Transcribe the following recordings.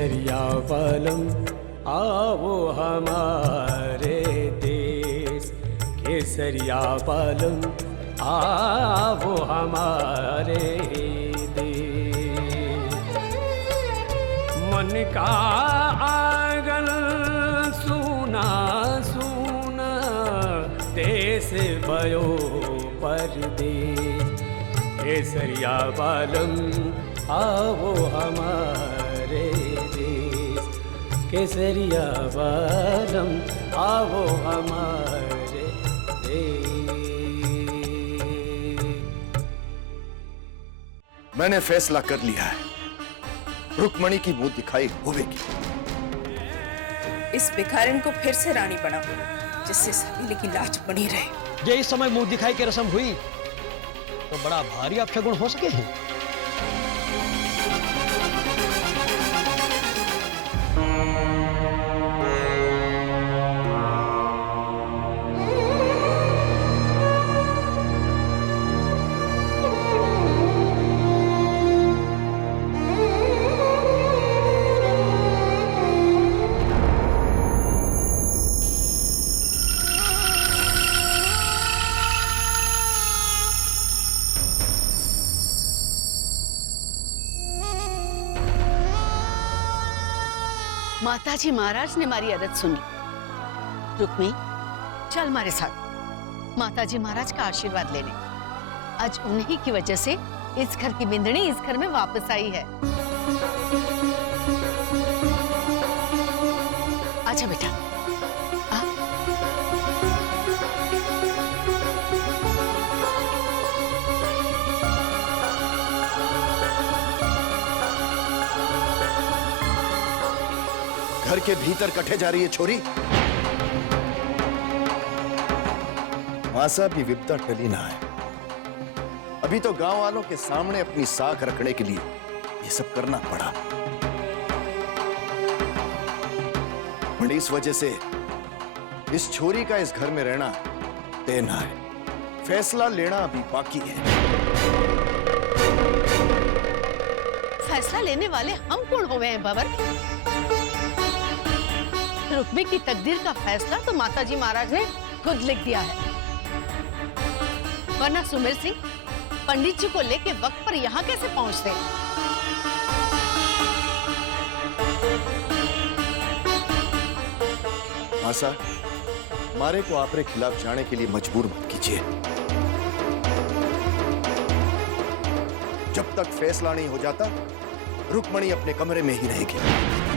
केसरिया वालम आओ हमारे देश, केसरिया वालम आओ हमारे देश। मन का आंगन सूना सूना, देश भयो परदेश, केसरिया वालम आओ हमारे देश, केसरिया वालम आओ हमारे देश। मैंने फैसला कर लिया है, रुक्मणी की मुंह दिखाई होगी। इस भिखारिन को फिर से रानी बनाओ, जिससे सहेली की लाज बनी रहे। ये इस समय मुंह दिखाई की रस्म हुई तो बड़ा भारी अपशगुन हो सके हैं। माताजी महाराज ने मारी अरज सुनी। रुक्मी, चल हमारे साथ माताजी महाराज का आशीर्वाद लेने। आज उन्हीं की वजह से इस घर की बिंदनी इस घर में वापस आई है। आजा बेटा, आ। घर के भीतर कटे जा रही है छोरी। मासा भी विपदा टली ना है। अभी तो गांव वालों के सामने अपनी साख रखने के लिए ये सब करना पड़ा। बड़ी इस वजह से इस छोरी का इस घर में रहना तय ना है। फैसला लेना अभी बाकी है। फैसला लेने वाले हम कौन हो गए हैं बाबर? रुक्मी की तकदीर का फैसला तो माताजी महाराज ने खुद लिख दिया है। वरना सुमेर सिंह पंडित जी को लेके वक्त पर यहाँ कैसे पहुंचते? मासा, मारे को आपरे खिलाफ जाने के लिए मजबूर मत कीजिए। जब तक फैसला नहीं हो जाता, रुक्मणी अपने कमरे में ही रहेगी।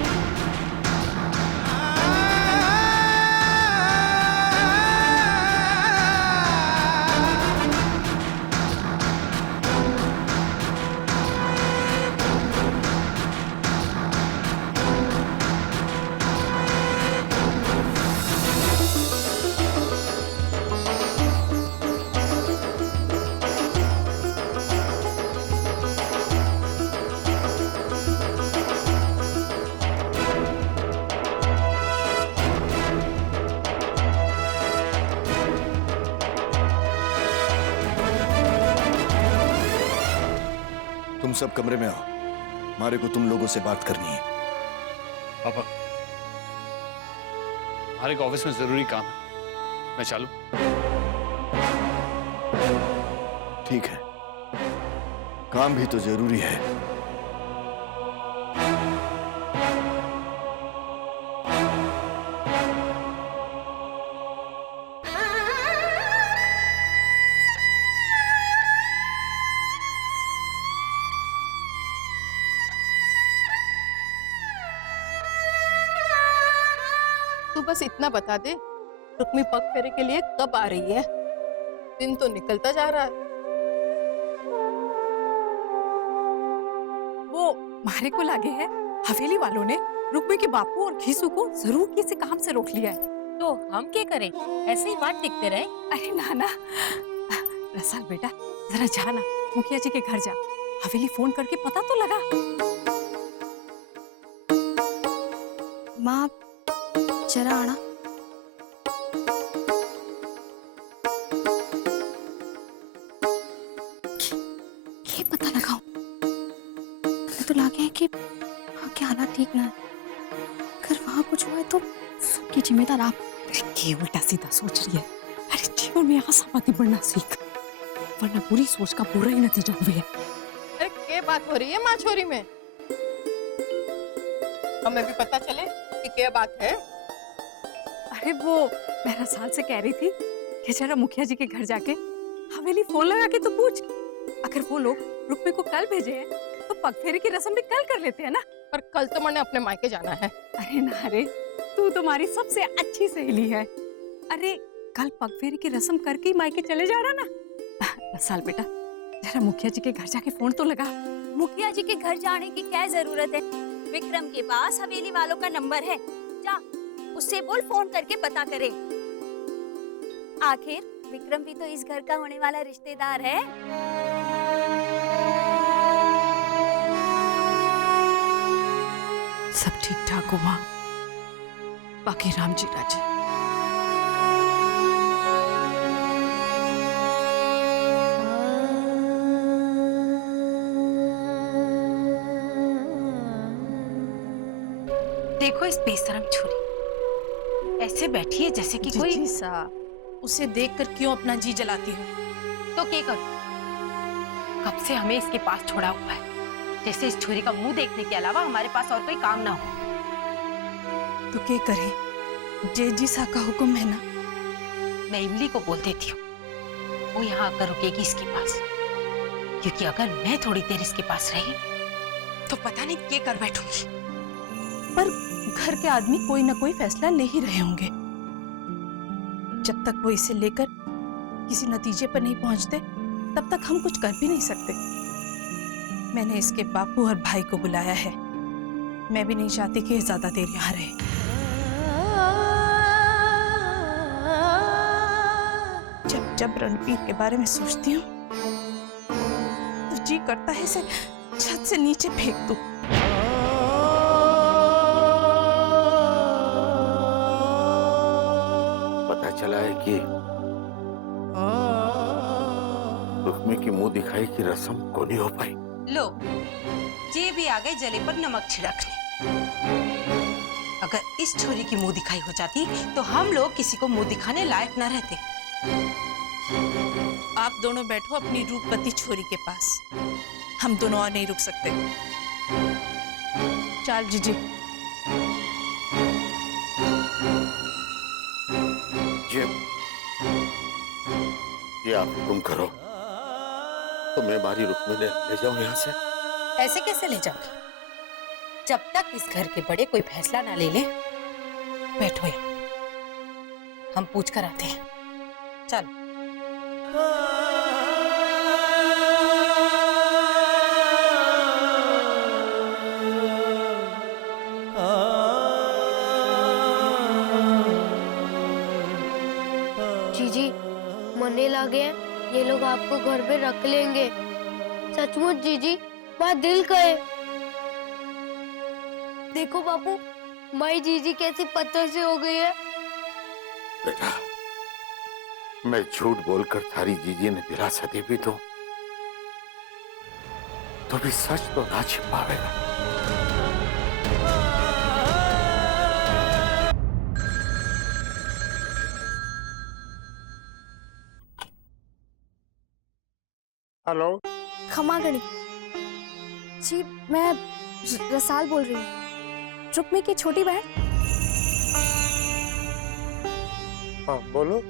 तुम सब कमरे में आओ, मारे को तुम लोगों से बात करनी है। पापा, हमारे को ऑफिस में जरूरी काम है, मैं चलूं? ठीक है, काम भी तो जरूरी है। तू बस इतना बता दे, रुक्मी पग फेरे के लिए कब आ रही है? दिन तो निकलता जा रहा है। वो मारे को लगे है हवेली वालों ने रुक्मी के बापू और घीसू को जरूर किसी काम से रोक लिया है। तो हम क्या करें? ऐसे ही वाट देखते रहे? अरे नाना, रसाल बेटा जरा जाना, मुखिया जी के घर जा, हवेली फोन करके पता तो लगा। माँ जरा आना। ये पता लगाओ, तो लगे है कि क्या हालात ठीक ना है। अगर वहाँ कुछ हुआ है तो सबकी जिम्मेदार आप। ये उल्टा सीधा सोच रही है। अरे जीवन में आशावादी बनना सीख, वरना बुरी सोच का बुरा ही नतीजा हुए। अरे क्या बात हो रही है माँ छोरी में? हमें भी पता चले कि क्या बात है। अरे वो मैं रसाल से कह रही थी कि जरा मुखिया जी के घर जाके हवेली फोन लगा के तो पूछ, अगर वो लोग रुक्मी को कल भेजे हैं तो पग फेरे की रस्म भी कल कर लेते हैं ना। पर कल तो मैंने अपने मायके जाना है। अरे ना रे, तू तुम्हारी सबसे अच्छी सहेली है। अरे कल पग फेरी की रस्म करके ही मायके चले जा रहा ना। रसाल बेटा, जरा मुखिया जी के घर जाके फोन तो लगा। मुखिया जी के घर जाने की क्या जरूरत है? विक्रम के पास हवेली वालों का नंबर है, जा उससे बोल फोन करके पता करे। आखिर विक्रम भी तो इस घर का होने वाला रिश्तेदार है। सब ठीक ठाक हो माँ, बाकी राम जी राजी। देखो इस बेशरम छुरी ऐसे बैठी है जैसे कि कोई। जी सा, उसे देखकर क्यों अपना जी जलाती हो? तो क्या करूं? कब से हमें इसके पास छोड़ा हुआ है, जैसे इस छुरी का मुंह देखने के अलावा हमारे पास और कोई काम ना हो। तो क्या करे, जे जी सा का हुक्म है ना। मैं इमली को बोल देती हूँ, वो यहाँ आकर रुकेगी इसके पास, क्योंकि अगर मैं थोड़ी देर इसके पास रही तो पता नहीं क्या कर बैठूंगी। पर घर के आदमी कोई ना कोई फैसला ले ही रहे होंगे। जब तक वो इसे लेकर किसी नतीजे पर नहीं पहुंचते तब तक हम कुछ कर भी नहीं सकते। मैंने इसके बापू और भाई को बुलाया है। मैं भी नहीं चाहती कि ज्यादा देर यहाँ रहे। जब जब रणबीर के बारे में सोचती हूँ तो जी करता है इसे छत से नीचे फेंक दूं। पता चला है कि रुक्मी की मुंह दिखाई की रस्म को नहीं हो पाई। लो, ये भी आ गए जले पर नमक छिड़कने। अगर इस छोरी की मुंह दिखाई हो जाती तो हम लोग किसी को मुंह दिखाने लायक न रहते। आप दोनों बैठो अपनी रूपवती छोरी के पास, हम दोनों और नहीं रुक सकते। चल जीजी। ये आप हुक्म करो तो मैं मारी रुक्मी ले जाऊं यहाँ से। ऐसे कैसे ले जाओगे? जब तक इस घर के बड़े कोई फैसला ना ले ले, बैठो यहाँ, हम पूछ कर आते हैं। चलो। जीजी मरने लगे हैं, ये लोग आपको घर पे रख लेंगे। सचमुच जीजी, बात दिल कहे। देखो बापू, माई जीजी कैसी पत्थर से हो गई है। बेटा, मैं झूठ बोलकर थारी जीजी ने दिलासा दे भी दूं तो भी सच तो ना छिपावेगा। हेलो, क्षमा गणी जी, मैं रसाल बोल रही हूँ, रुक्मी की छोटी बहन। हाँ बोलो।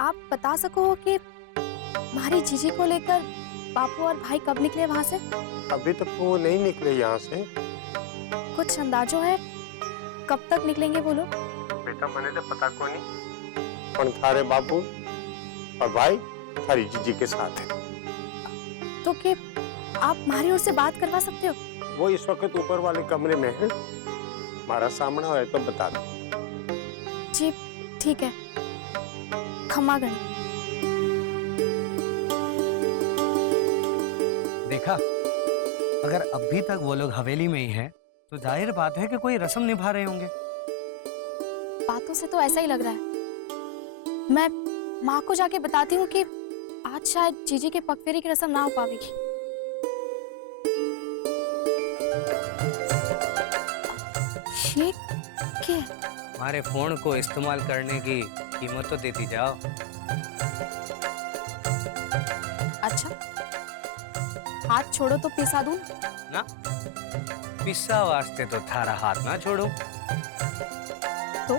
आप बता सको कि हमारी जीजी को लेकर बापू और भाई कब निकले वहाँ से? अभी तक तो वो नहीं निकले यहाँ से। कुछ अंदाजो है कब तक निकलेंगे वो लोग? बेटा मैंने तो पता को नहीं, पर थारे बापू और भाई थारी जीजी के साथ है। तो कि आप हमारी ओर से बात करवा सकते हो? वो इस वक्त ऊपर वाले कमरे में है, हमारा सामना है तो बता दो। जी ठीक है, क्षमा गणी। देखा, अगर अभी तक वो लोग हवेली में ही हैं, तो जाहिर बात है कि कोई रस्म निभा रहे होंगे। बातों से तो ऐसा ही लग रहा है। मैं माँ को जाके बताती हूँ कि आज शायद जीजी के पगफेरी की रस्म ना हो पाएगी। ठीक है। हमारे फोन को इस्तेमाल करने की कीमत तो देती जाओ। अच्छा, हाथ छोड़ो तो पिसा दूं? ना, पिस्सा वास्ते तो थारा हाथ ना छोड़ो। तो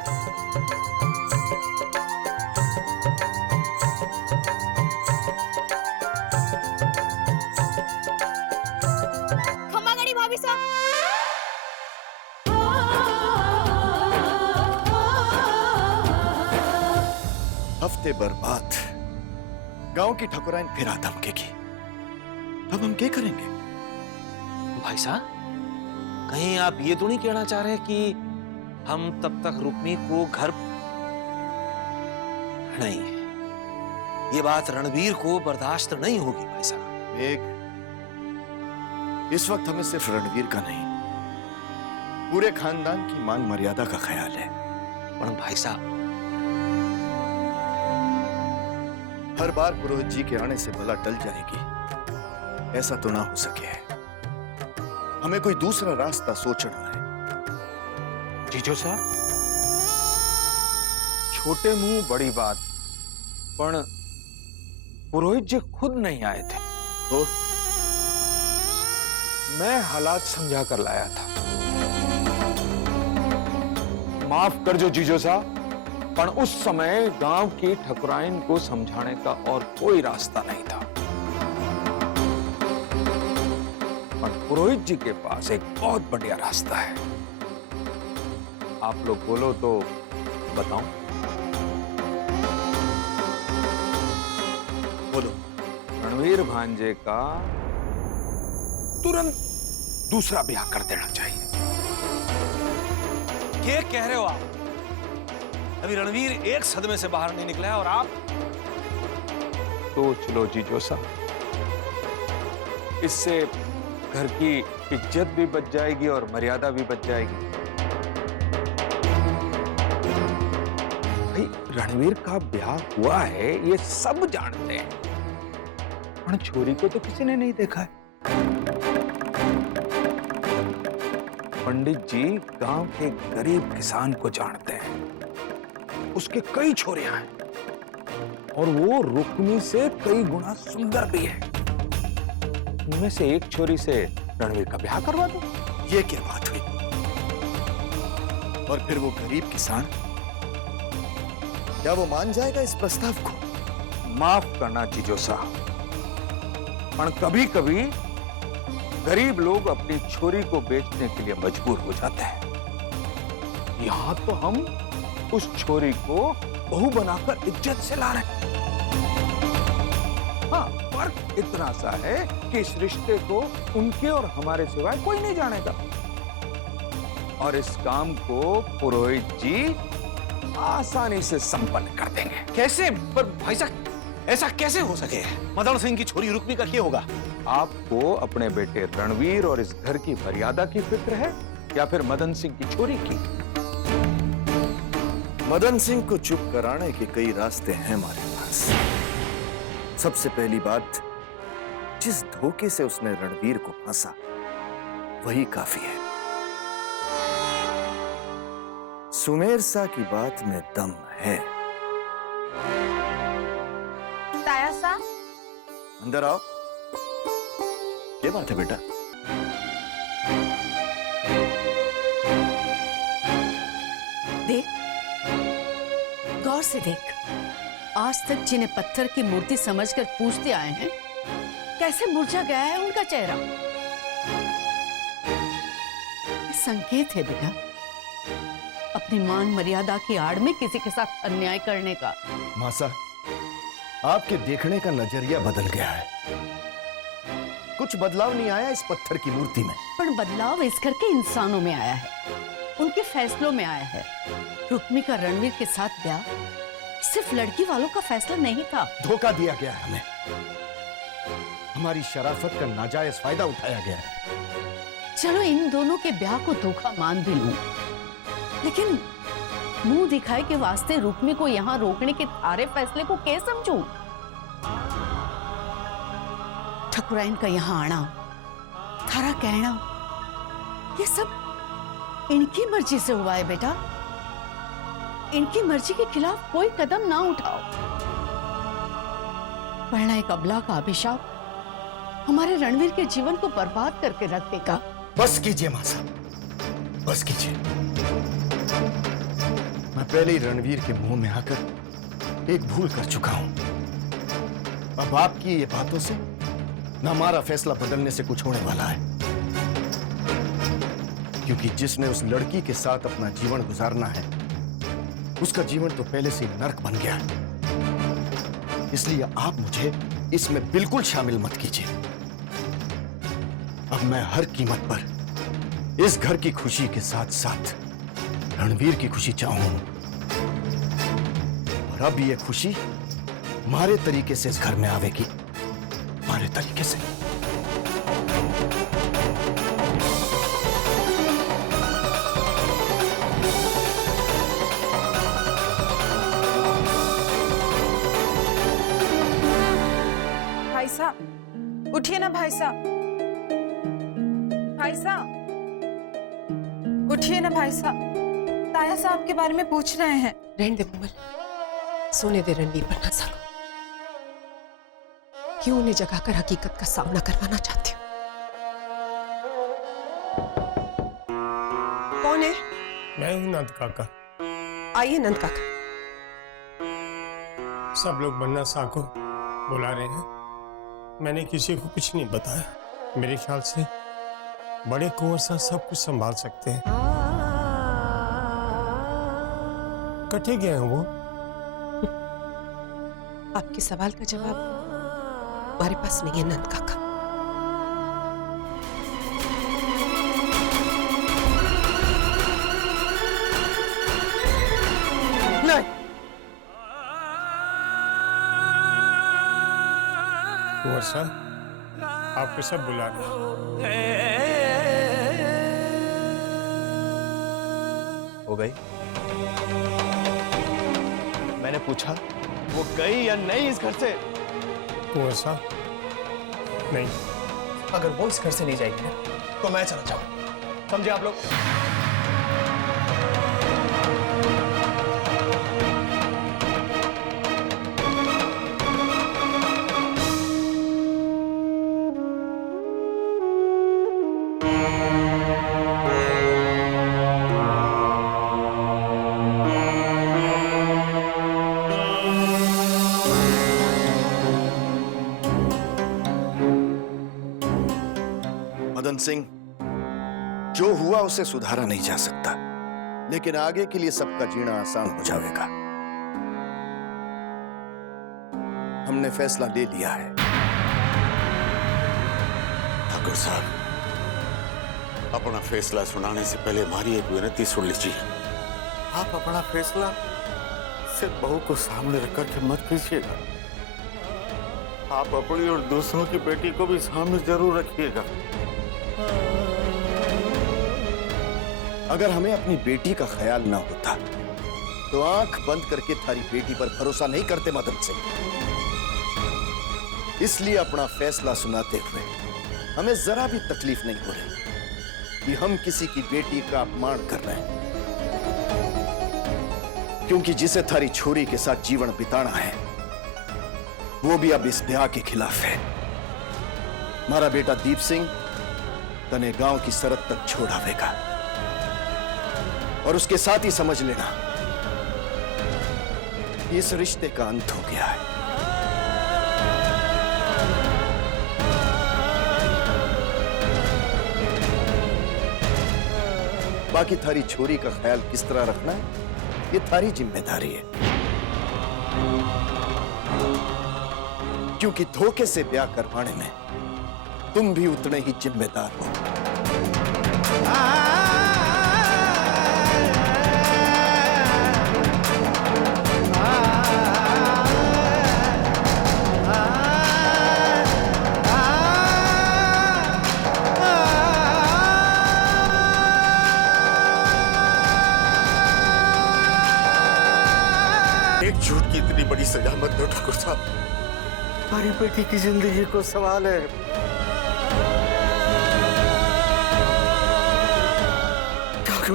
खम्मा गड़ी भाभी साहब। हफ्ते भर बाद गांव की ठकुराइन फिर आ धमकेगी। अब हम क्या करेंगे? भाई साहब, कहीं आप ये तो नहीं कहना चाह रहे कि हम तब तक रुक्मी को घर नहीं, ये बात रणवीर को बर्दाश्त नहीं होगी भाई साहब। इस वक्त हमें सिर्फ रणवीर का नहीं, पूरे खानदान की मान मर्यादा का ख्याल है। पर भाई साहब, हर बार पुरोहित जी के आने से भला टल जाएगी, ऐसा तो ना हो सके। हमें कोई दूसरा रास्ता सोचना है। जीजो साहब, छोटे मुंह बड़ी बात, पर पुरोहित जी खुद नहीं आए थे तो मैं हालात समझा कर लाया था। माफ कर जो जीजो साहब, पर उस समय गांव की ठकुराइन को समझाने का और कोई रास्ता नहीं था। पर पुरोहित जी के पास एक बहुत बढ़िया रास्ता है। आप लोग बोलो तो बताऊं? बोलो। रणवीर भांजे का तुरंत दूसरा ब्याह कर देना चाहिए। क्या कह रहे हो आप? अभी रणवीर एक सदमे से बाहर नहीं निकला है और आप? सोच लो जीजो साहब, इससे घर की इज्जत भी बच जाएगी और मर्यादा भी बच जाएगी। भाई, रणवीर का ब्याह हुआ है ये सब जानते हैं, पर छोरी को तो किसी ने नहीं देखा है। पंडित जी गांव के गरीब किसान को जानते हैं, उसके कई छोरियां हैं और वो रुक्मी से कई गुना सुंदर भी है। उनमें से एक छोरी से रणवीर का ब्याह करवा दो। ये क्या बात हुई? और फिर वो गरीब किसान, क्या वो मान जाएगा इस प्रस्ताव को? माफ करना जीजो साहब, पर कभी कभी गरीब लोग अपनी छोरी को बेचने के लिए मजबूर हो जाते हैं। यहां तो हम उस छोरी को बहू बनाकर इज्जत से ला रहे हैं। हाँ, फर्क इतना सा है कि इस रिश्ते को उनके और हमारे सिवाय कोई नहीं जानेगा। और इस काम को पुरोहित जी आसानी से संपन्न कर देंगे। कैसे? पर भाई साहब, ऐसा कैसे हो सके? मदन सिंह की छोरी रुक्मी का क्या होगा? आपको अपने बेटे रणवीर और इस घर की मर्यादा की फिक्र है या फिर मदन सिंह की छोरी की? मदन सिंह को चुप कराने के कई रास्ते हैं हमारे पास। सबसे पहली बात, जिस धोखे से उसने रणवीर को फंसा वही काफी है। सुमेर सा की बात में दम है। ताया सा, अंदर आओ। क्या बात है बेटा? देख, गौर से देख। आज तक जिन्हें पत्थर की मूर्ति समझकर पूछते आए हैं, कैसे मुरझा गया है उनका चेहरा। ये संकेत है बेटा, अपनी मान मर्यादा की आड़ में किसी के साथ अन्याय करने का। मासा, आपके देखने का नजरिया बदल गया है। कुछ बदलाव नहीं आया इस पत्थर की मूर्ति में। पर बदलाव इस घर के इंसानों में आया है, उनके फैसलों में आया है। रुक्मी का रणवीर के साथ ब्याह सिर्फ लड़की वालों का फैसला नहीं था। धोखा दिया गया है हमें, हमारी शराफत का नाजायज फायदा उठाया गया है। चलो इन दोनों के ब्याह को धोखा मान भी लूं, लेकिन मुंह दिखाए के वास्ते रुक्मी को यहाँ रोकने के थारे फैसले को कैसे समझूं? ठकुराइन का यहाँ आना, थारा कहना, ये सब इनकी मर्जी से हुआ है बेटा। इनकी मर्जी के खिलाफ कोई कदम ना उठाओ, वरना एक अबला का अभिशाप हमारे रणवीर के जीवन को बर्बाद करके रख देगा। बस कीजिए मां साहब, बस कीजिए। मैं पहले ही रणवीर के मुंह में आकर एक भूल कर चुका हूं। अब आपकी ये बातों से न हमारा फैसला बदलने से कुछ होने वाला है, क्योंकि जिसने उस लड़की के साथ अपना जीवन गुजारना है, उसका जीवन तो पहले से नर्क बन गया है। इसलिए आप मुझे इसमें बिल्कुल शामिल मत कीजिए। अब मैं हर कीमत पर इस घर की खुशी के साथ साथ रणवीर की खुशी चाहूं, और अब ये खुशी हमारे तरीके से इस घर में आवेगी, हमारे तरीके से। भाई साहब उठिए ना, भाई साहब, भाई साहब उठिए ना, भाई साहब, ताया साहब के बारे में पूछ रहे हैं। रहने दे कोमल, सोने दे रणवीर पर नजर। क्यों उन्हें जगाकर हकीकत का सामना करवाना चाहती हूँ? कौन है? मैं हूं नंद काका। आइए नंद काका। सब लोग बन्ना सा को बुला रहे हैं। मैंने किसी को कुछ नहीं बताया। मेरे ख्याल से बड़े कुंवर साहब सब कुछ संभाल सकते हैं। कटे गए हैं वो। आपके सवाल का जवाब हमारे पास नहीं है नंद काका। नहीं, कुंवर साहब आपको सब बुला रहे हैं। हो गई? मैंने पूछा वो गई या नहीं इस घर से? कुंवर साहब नहीं। अगर वो इस घर से नहीं जाएगी तो मैं चला जाऊं। समझे आप लोग? मदन सिंह, जो हुआ उसे सुधारा नहीं जा सकता, लेकिन आगे के लिए सबका जीना आसान हो जाएगा। हमने फैसला ले लिया है। ठाकुर साहब, अपना फैसला सुनाने से पहले हमारी एक विनती सुन लीजिए। आप अपना फैसला सिर्फ बहू को सामने रखकर के मत कीजिएगा। आप अपनी और दूसरों की बेटी को भी सामने जरूर रखिएगा। अगर हमें अपनी बेटी का ख्याल ना होता तो आंख बंद करके थारी बेटी पर भरोसा नहीं करते मदन सिंह। इसलिए अपना फैसला सुनाते हुए हमें जरा भी तकलीफ नहीं हो रही कि हम किसी की बेटी का अपमान कर रहे हैं, क्योंकि जिसे थारी छोरी के साथ जीवन बिताना है वो भी अब इस ब्याह के खिलाफ है। हमारा बेटा दीप सिंह तने गांव की सरहद तक छोड़ आवेगा, और उसके साथ ही समझ लेना इस रिश्ते का अंत हो गया है। बाकी थारी छोरी का ख्याल किस तरह रखना है ये थारी जिम्मेदारी है, क्योंकि धोखे से ब्याह करवाने में तुम भी उतने ही जिम्मेदार हो। एक झूठ की इतनी बड़ी सजा मत दो ठाकुर साहब। हमारी बेटी की जिंदगी को सवाल है। ठाकुर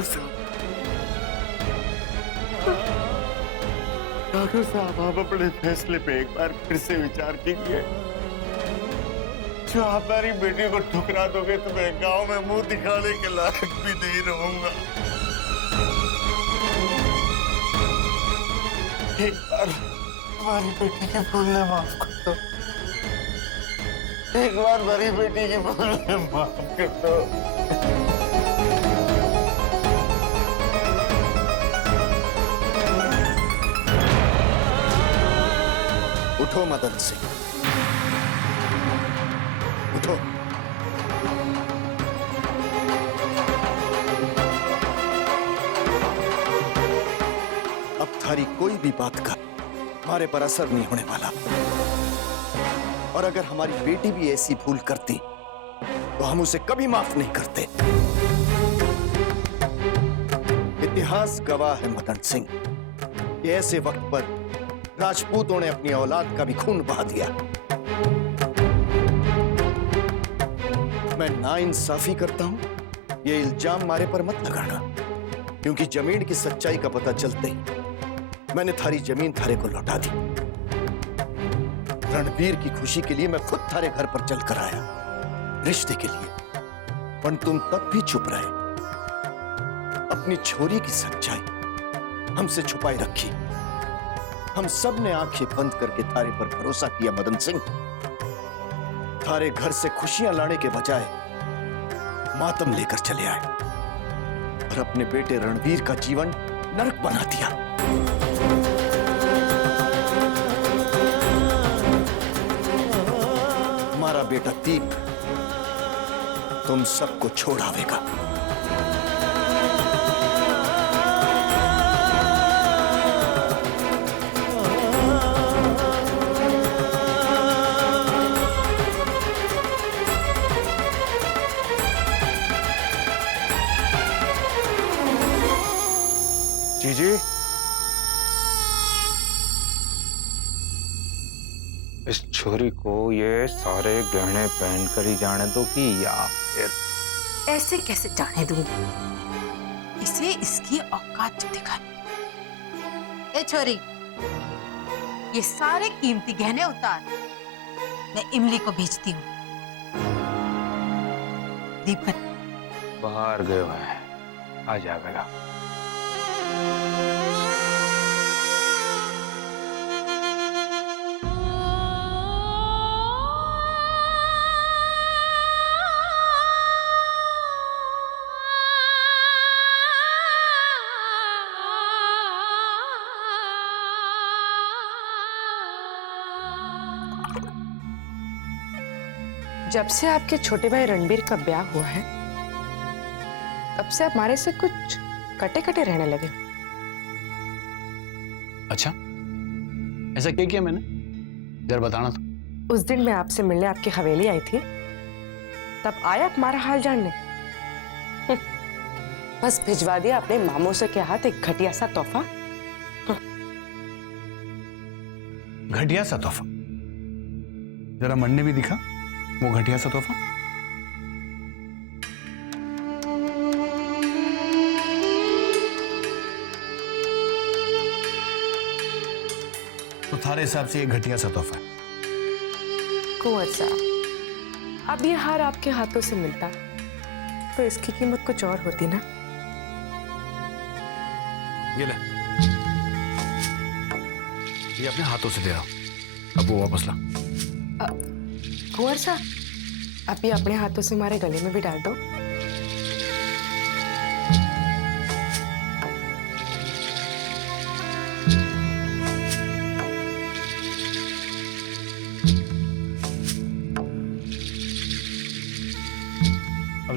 ठाकुर साहब आप अपने फैसले पे एक बार फिर से विचार कीजिए। जो आप हमारी बेटी को ठुकरा दोगे तो मैं गांव में मुंह दिखाने के लायक भी नहीं रहूंगा। एक बार हमारी बेटी के भूल ने माफ कर दो। एक बार हमारी बेटी की भूल ने माफ कर दो। उठो मदन सिंह, उठो। अब थारी कोई भी बात का हमारे पर असर नहीं होने वाला। और अगर हमारी बेटी भी ऐसी भूल करती तो हम उसे कभी माफ नहीं करते। इतिहास गवाह है मदन सिंह कि ऐसे वक्त पर राजपूतों ने अपनी औलाद का भी खून बहा दिया। मैं नाइंसाफी करता हूं, ये इल्जाम मारे पर मत लगाना, क्योंकि जमीन की सच्चाई का पता चलते ही मैंने थारी जमीन थारे को लौटा दी। रणबीर की खुशी के लिए मैं खुद थारे घर पर चलकर आया, रिश्ते के लिए, पर तुम तब भी चुप रहे। अपनी छोरी की सच्चाई हमसे छुपाई रखी। हम सब ने आंखें बंद करके थारे पर भरोसा किया मदन सिंह। थारे घर से खुशियां लाने के बजाय मातम लेकर चले आए और अपने बेटे रणवीर का जीवन नरक बना दिया। हमारा बेटा दीप तुम सबको छोड़ आवेगा। जीजी, इस छोरी को ये सारे गहने पहन कर ही जाने दो कि या फिर ऐसे कैसे जाने दूंगी? इसे इसकी औकात दिखानी। ए छोरी, ये सारे कीमती गहने उतार, मैं इमली को भेजती हूँ। दीपक बाहर गए हुए हैं, आ जाएगा। जब से आपके छोटे भाई रणबीर का ब्याह हुआ है, तब से आप हमारे से कुछ कटे कटे रहने लगे। अच्छा, ऐसा क्या किया मैंने? जरा बताना तो। उस दिन मैं आपसे मिलने आपकी हवेली आई थी, तब आया हमारा हाल जानने। बस भिजवा दिया अपने मामों से के हाथ एक घटिया सा तोहफा। घटिया सा तोहफा? जरा मन ने भी दिखा वो घटिया सा तोहफा। तो थारे हिसाब से ये घटिया सा तोहफा है? कुंवर साहब, अब ये हार आपके हाथों से मिलता तो इसकी कीमत कुछ और होती ना। ये ले, ये अपने हाथों से दे रहा हूं, अब वो वापस ला। कुंवर साहब, आप ये अपने हाथों से हमारे गले में भी डाल दो। अब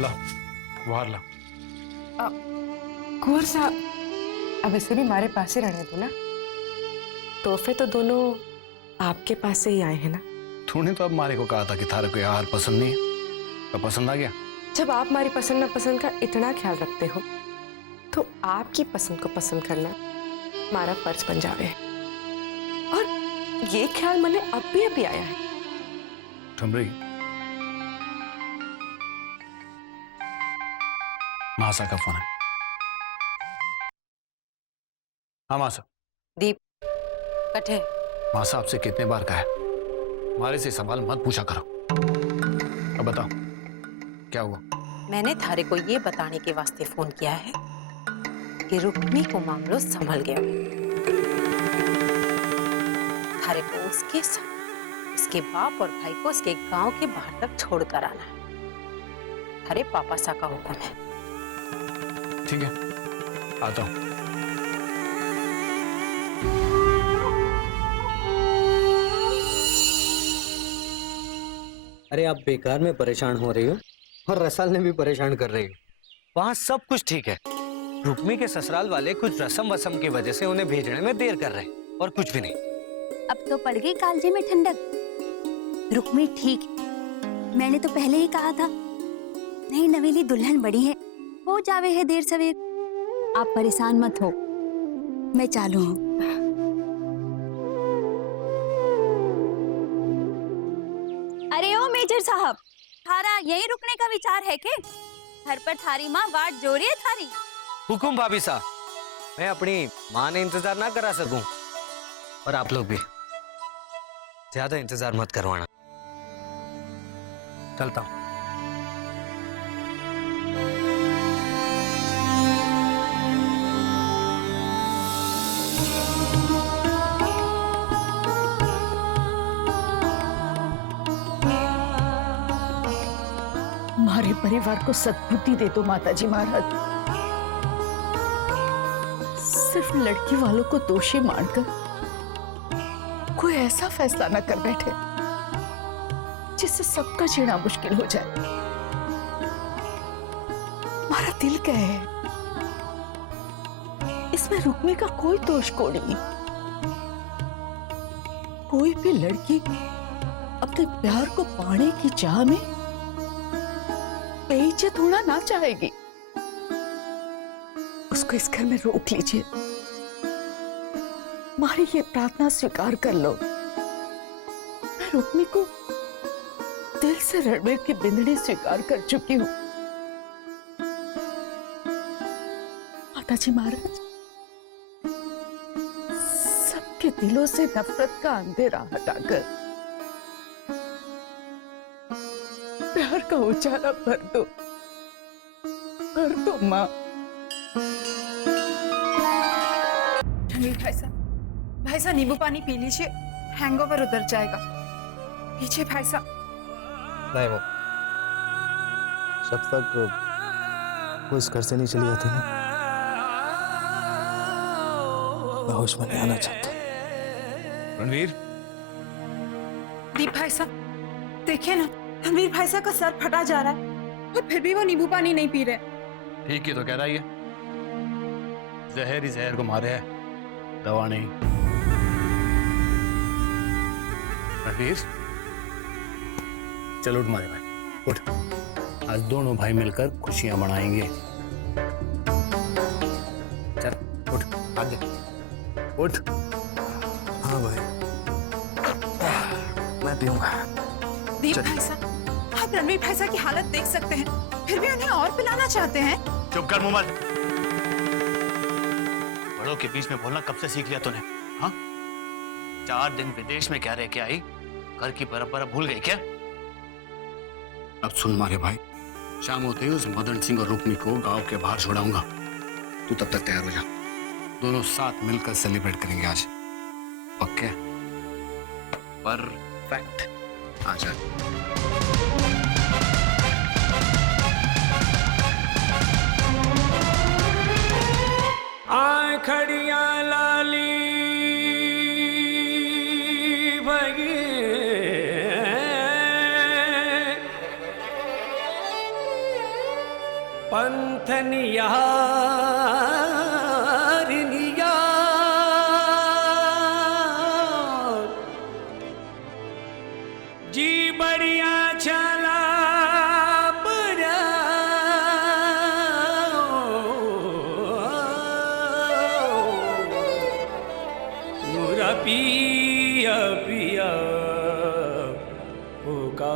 ला, बाहर ला। कुंवर साहब, अब ऐसे भी हमारे पास ही रहने दो ना। तोहफे तो दोनों आपके पास से ही आए हैं ना। तूने तो अब मारे को कहा था कि थारे को यार पसंद नहीं है, तो पसंद आ गया। जब आप हमारी पसंद नापसंद का इतना ख्याल रखते हो, तो आपकी पसंद को पसंद करना हमारा फर्ज बन जावे। और ये ख्याल मैंने अभी आया है। ठुमरी, मासा का फोन है, हाँ माँ साहब। दीप कटे। माँ साहब से कितने बार कहा है, हमारे से सवाल मत पूछा करो। अब बताओ क्या हुआ? मैंने थारे को ये बताने के वास्ते फोन किया है कि रुक्मी को मामलो संभल गया। थारे को उसके साथ उसके बाप और भाई को उसके गांव के बाहर तक छोड़ कर आना है। थारे पापा सा का हुक्म है। ठीक है, आता हूं। अरे आप बेकार में परेशान हो रही हो और रसाल ने भी परेशान कर रही हो। वहाँ सब कुछ ठीक है। रुक्मी के ससुराल वाले कुछ रसम वसम की वजह से उन्हें भेजने में देर कर रहे हैं और कुछ भी नहीं। अब तो पड़ गई कालजे में ठंडक। रुक्मी ठीक है, मैंने तो पहले ही कहा था। नहीं नवेली दुल्हन बड़ी है, हो जावे है देर सवेर। आप परेशान मत हो, मैं चालू हूँ। अरे ओ मेजर साहब, थारा यहीं रुकने का विचार है के? घर पर थारी माँ वाट जोड़ी है थारी। हुकुम भाभी साहब, मैं अपनी माँ ने इंतजार ना करा सकूं और आप लोग भी ज्यादा इंतजार मत करवाना। चलता हूं। हमारे परिवार को सद्बुद्धि दे दो माताजी महाराज। सिर्फ लड़की वालों को दोषी मानकर कोई ऐसा फैसला न कर बैठे जिससे सबका जीना मुश्किल हो जाए। हमारा दिल कहे इसमें रुक्मी का कोई दोष को नहीं। कोई भी लड़की अपने प्यार को पाने की चाह में बेइज्जत होना ना चाहेगी। उसको इस घर में रोक लीजिए। हमारी ये प्रार्थना स्वीकार कर लो। मैं रुक्मी को दिल से रणवीर की बिंदड़ी स्वीकार कर चुकी हूँ। माताजी महाराज, सबके दिलों से नफरत का अंधेरा हटाकर प्यार का उजाला भर दो माँ। भाई साहब नींबू पानी पी लीजिए, हैंगओवर उतर जाएगा। पीछे भाई साहब। नहीं वो जब तक वो इस घर से नहीं चली जाती ना, मैं होश में नहीं आना चाहता। रणवीर, दीप भाई साहब देखिए ना, रणवीर भाई साहब का सर फटा जा रहा है और फिर भी वो नींबू पानी नहीं पी रहे। ठीक ही तो कह रहा है ये। जहर ही जहर को मारे है, दवा नहीं। रणवीर, चलो उठ मारे भाई, उठ। आज दोनों भाई मिलकर खुशियां मनाएंगे। चल उठ, आगे उठ। हाँ भाई, मैं पीऊंगा। दीप भाई साहब, आप रणवीर भाई साहब की हालत देख सकते हैं, फिर भी उन्हें और पिलाना चाहते हैं। चुप कर मुंह मत। बड़ों के बीच में बोलना कब से सीख लिया तूने? हाँ, 4 दिन विदेश में क्या रह के आई, घर की परंपरा भूल गई क्या? अब सुन मारे भाई, शाम होते ही उस मदन सिंह और रुक्मी को गांव के बाहर छोड़ाऊंगा। तू तब तक तैयार हो जा, दोनों साथ मिलकर सेलिब्रेट करेंगे आज। ओके? परफेक्ट। आ जा। आए खड़िया लाली भगी पंथनिया जी बढ़िया चला पिया पिया होगा।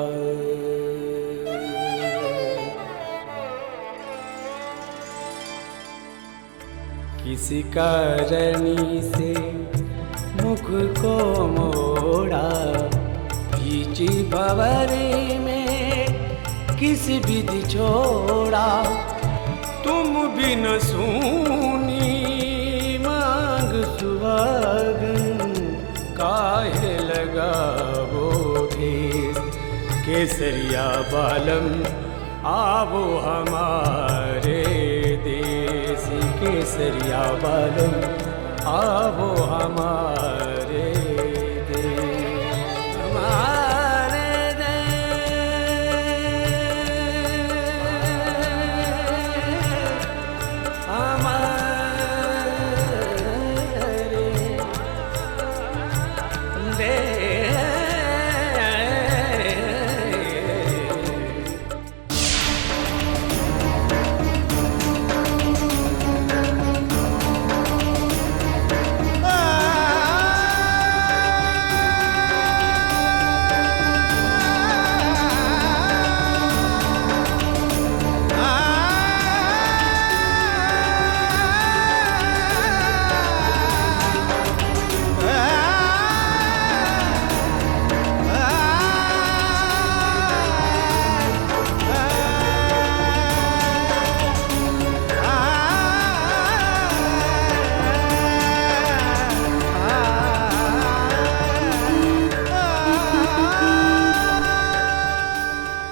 किस कारणी से मुख को मोड़ा, बीच भंवरे में किस विधि छोड़ा, तुम बिन सूनी मांग सुहागन, काहे लगावो ठेस, केसरिया बालम आवो हमारे देश, केसरिया बालम आवो हमारे देश, हमारे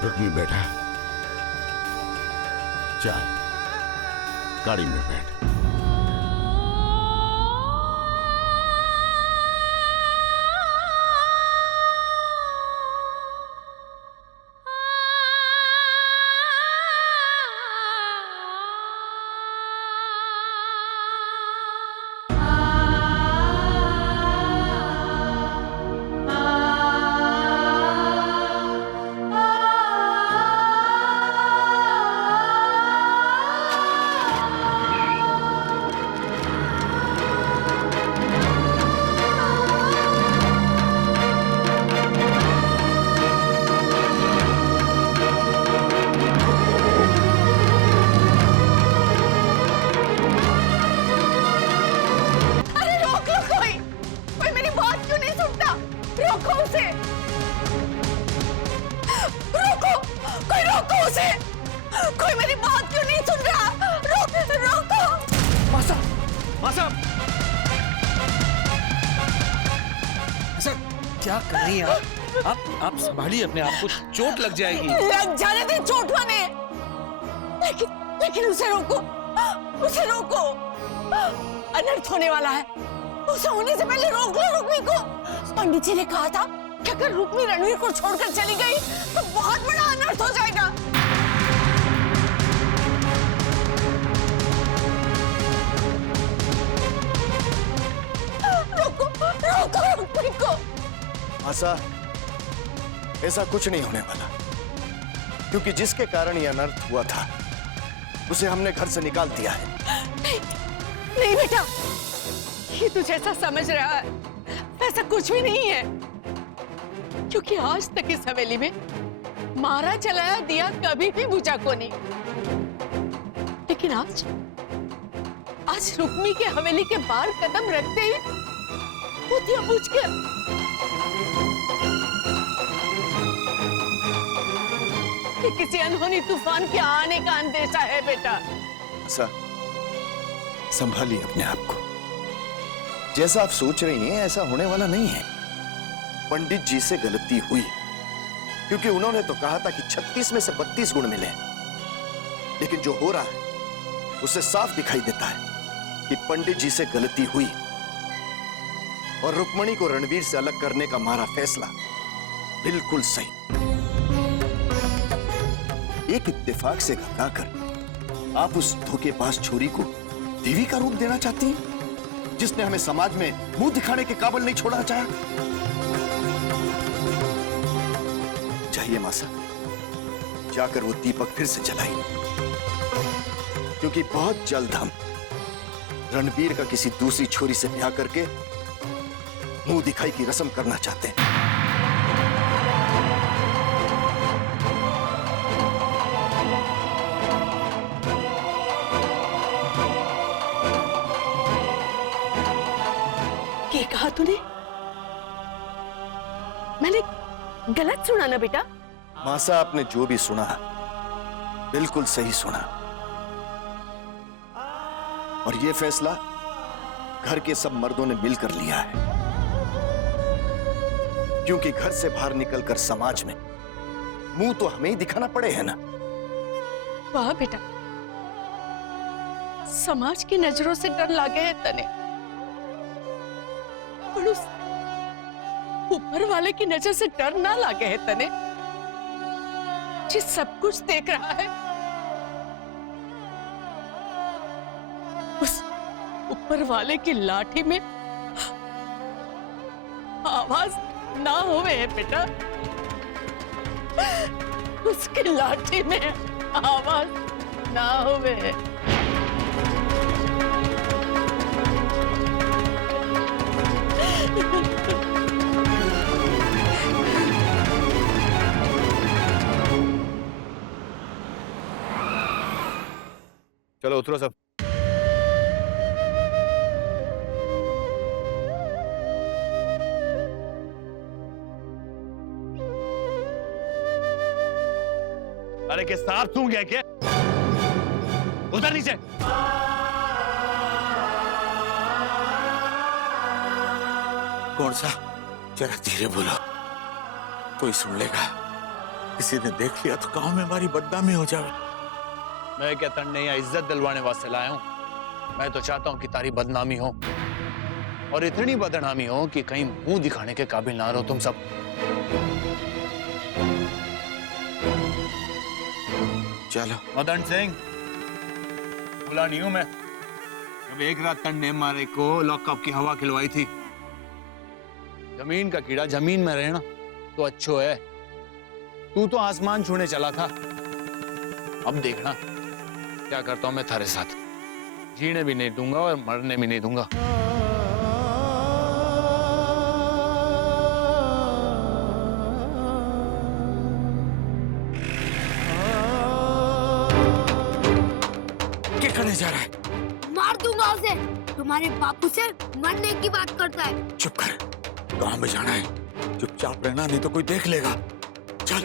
रुक्मी बेटा, चल गाड़ी में बैठ। कोई मेरी बात क्यों नहीं सुन रहा? रोको! मासा, मासा, ऐसा क्या कर रही हैं आप संभालिए अपने आप को, चोट लग जाएगी। लग जाने दे चोट हमें, लेकिन उसे रोको, अनर्थ होने वाला है, उसे होने से पहले रोक लो रुक्मी को। पंडित जी ने कहा था कि अगर रुक्मी रणवीर को छोड़कर चली गई तो बहुत बड़ा अनर्थ हो जाएगा। रोको रुक्मी को। आशा, ऐसा कुछ नहीं होने वाला, क्योंकि जिसके कारण यह अनर्थ हुआ था उसे हमने घर से निकाल दिया है। नहीं बेटा, ये तू जैसा समझ रहा है वैसा कुछ भी नहीं है, क्योंकि आज तक इस हवेली में मारा चलाया दिया कभी भी बुझा को नहीं, लेकिन आज रुक्मी के हवेली के बाहर कदम रखते ही वो दिया बुझ गया। ये किसी अनहोनी तूफान के आने का अंदेशा है बेटा। आशा, संभालिए अपने आप को। जैसा आप सोच रही हैं ऐसा होने वाला नहीं है। पंडित जी से गलती हुई, क्योंकि उन्होंने तो कहा था कि 36 में से 32 गुण मिले, लेकिन जो हो रहा है उससे साफ दिखाई देता है कि पंडित जी से गलती हुई और रुक्मणी को रणवीर से अलग करने का हमारा फैसला बिल्कुल सही। एक इत्तेफाक से घबराकर आप उस धोखेबाज छोरी को देवी का रूप देना चाहती हैं, जिसने हमें समाज में मुंह दिखाने के काबिल नहीं छोड़ा चाहा। चाहिए मासा, जाकर वो दीपक फिर से जलाइए, क्योंकि बहुत जल्द हम रणवीर का किसी दूसरी छोरी से ब्याह करके मुंह दिखाई की रस्म करना चाहते हैं। क्या कहा तूने? मैंने गलत सुना ना बेटा? मासा, आपने जो भी सुना बिल्कुल सही सुना। और ये फैसला घर के सब मर्दों ने मिलकर लिया है, क्योंकि घर से बाहर निकलकर समाज में मुंह तो हमें ही दिखाना पड़े है ना। वाह बेटा, समाज की नजरों से डर लागे है तने, और उस ऊपर वाले की नजर से डर ना लागे है तने, जिस सब कुछ देख रहा है। उस ऊपर वाले की लाठी में आवाज ना होवे है बेटा, उसकी लाठी में आवाज ना होवे है। चलो उतरो सब। अरे क्या सांप सूंघ गया क्या? उधर नीचे। कौन सा? जरा धीरे बोलो, कोई सुन लेगा। किसी ने देख लिया तो गांव में हमारी बदनामी हो जाए। मैं क्या तन्ने या इज्जत दिलवाने वास्ते लाया हूं। मैं तो चाहता हूं कि तारी बदनामी हो, और इतनी बदनामी हो कि कहीं मुंह दिखाने के काबिल ना रहो तुम सब। चलो। मदन सिंह, बुला नहीं हूं मैं। जब एक रात तन्ने मारे को लॉकअप की हवा खिलवाई थी। जमीन का कीड़ा जमीन में रहना तो अच्छो है। तू तो आसमान छूने चला था। अब देखना क्या करता हूं मैं थारे साथ। जीने भी नहीं दूंगा और मरने भी नहीं दूंगा। क्या करने जा रहा है? मार दूंगा उसे। तुम्हारे बापू से मरने की बात करता है। चुप कर, गांव में जाना है। चुपचाप रहना, नहीं तो कोई देख लेगा। चल।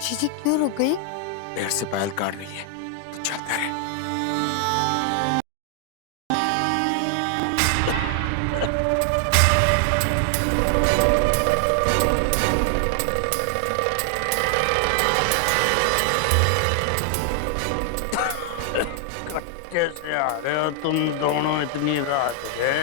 जीजी क्यों रुक गई? पैर से पायल काट रही है, तो चलता रहे। कैसे आ रहे हो तुम दोनों इतनी रात के?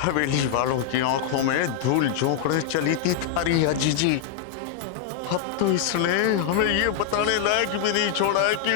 हवेली वालों की आंखों में धूल झोंकने चली थी थारी अजीजी। अब तो इसने हमें ये बताने लायक भी नहीं छोड़ा है कि